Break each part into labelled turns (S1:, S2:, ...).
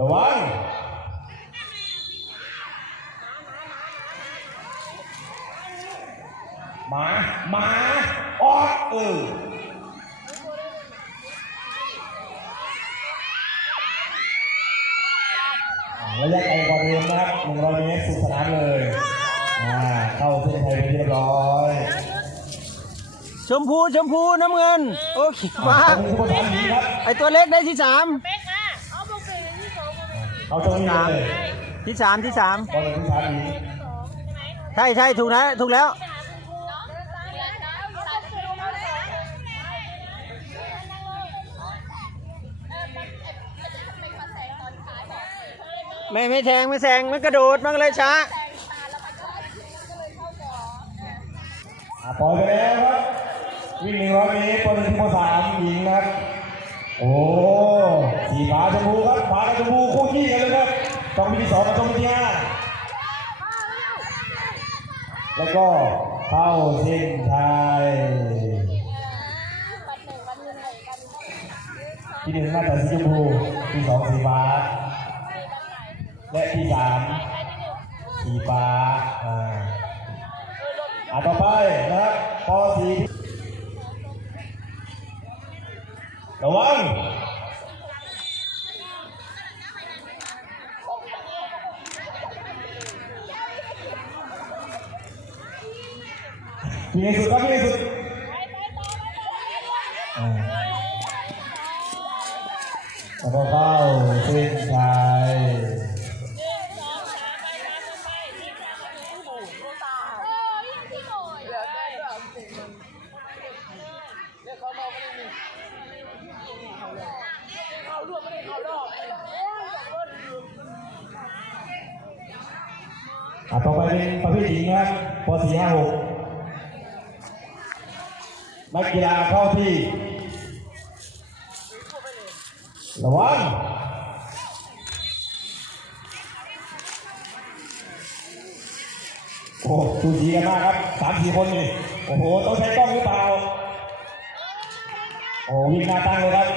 S1: ระวังหมาหมาออกเอออ่าระยะไกลกว่าเดิมนะครับ100เมตรสุดสนามเลยอ่าเข้าเส้นชัยเป็นที่เรียบร้อย
S2: ชมพูชมพูน้ำเงิน โอเคมา
S1: ขอบคุณทุกคนทำดีครับ
S2: ไอตัวเล็กได้ที่สาม
S3: เลย
S1: เอาตรงนี้เลย
S2: ที่สามที่สาม
S1: บอลเป็นผู้ชายดี
S3: สองใช่ไหม
S2: ใช่ใช่ถูกนะถูกแล้ว
S3: ไปหาคุณครูเนาะตามแล้วนะเอาบุกเกยมาเลย
S2: ไม่ไม่แทงไม่แซงมันกระโดดมันก็เลยช้า
S1: อะปล่อยไปแล้วครับวิ่งหนึ่งร้อยเมตรปหนึ่งปสามหญิงนะครับ โอ้สีฟ้าชมพูครับฟ้ากับชมพูคู่ขี้กันเลยครับต้องมีที่สองกับต้องมีที่ห้าแล้วก็เข้าเส้นชัยที่หนึ่งน่าจะสีชมพูที่สองสีฟ้า และที่สามสีฟ้าอ่าต่อไปนะครับปสี ระวังพี่สุดครับพี่สุดอ่าแล้วก็เข้าเส้นชัยอ่ได้ อะต่อไปเป็นประเภทหญิงนะครับป .4 5 6 นักกีฬาเข้าที่ ระวังโอ้ดูดีกันมากครับสามสี่คนนี่ โอ้โห ต้องใช้กล้องหรือเปล่า โอ้วิ่งหน้าตั้งเลยครับ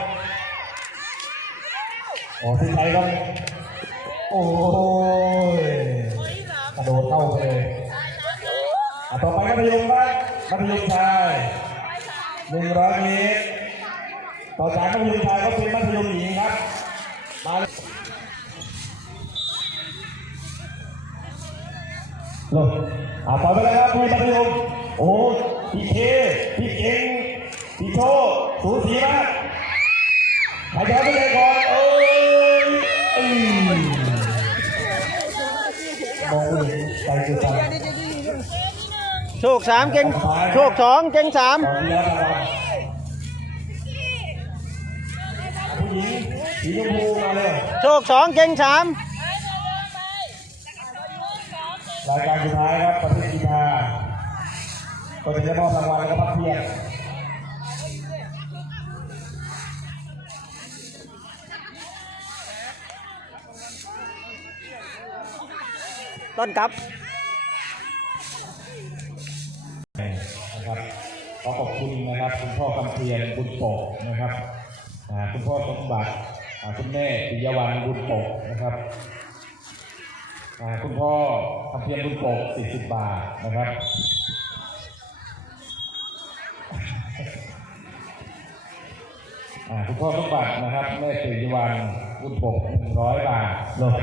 S1: โอ้สิ้นใจต้องโอ้ยกระโดดเข้าไปเลยต่อไปมัธยมครับมัธยมชายหนึ่งร้อยเมตรต่อจากมัธยมชายก็เป็นมัธยมหญิงครับ มาเลยลงอะปล่อไปเลยครับพี่มัธยมโอ้พี่เคพี่เก่งพี่โชสูสีมากใครจะไปเลย
S2: โชคสามเก่งโชคสองเก่งสาม
S1: ตอนนี้แล้วนะครับผู้หญิงสีชมพูมาเลย
S2: โชคสองเก่งสาม
S1: รายการสุดท้ายครับประเภทกีฬาก็จะได้มอบรางวัลแล้วก็พักเพียร
S2: ต้นกับ
S1: นะครับขอขอบคุณนะครับคุณพ่อคำเพียรบุญปกนะครับอ่าคุณพ่อสมบัติอ่าคุณแม่ปิยวันบุญปกนะครับอ่าคุณพ่อคำเพียรบุญปก40 บาทนะครับอ่าคุณพ่อสมบัตินะครับแม่ปิยวันบุญปก100บาทลง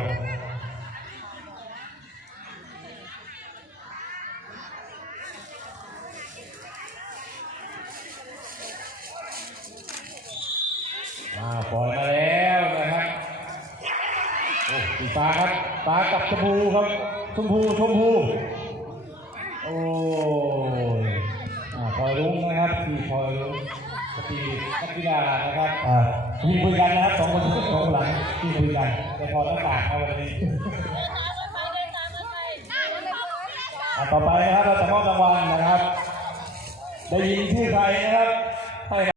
S1: อ่าปล่อยมาแล้วนะครับโอ้ สีฟ้าครับฟ้ากับชมพูครับชมพูชมพูโอ้ยอ่าพลอยรุ้งนะครับทีพลอยรุ้งสตีนักกีฬานะครับอ่ายิงคุยกันนะครับสองคนสองหลังที่คุยกันแต่พอต้องปากเอาวันนี้อะต่อไปนะครับเราจะมอบรางวัลนะครับ ได้ยินชื่อใครนะครับให้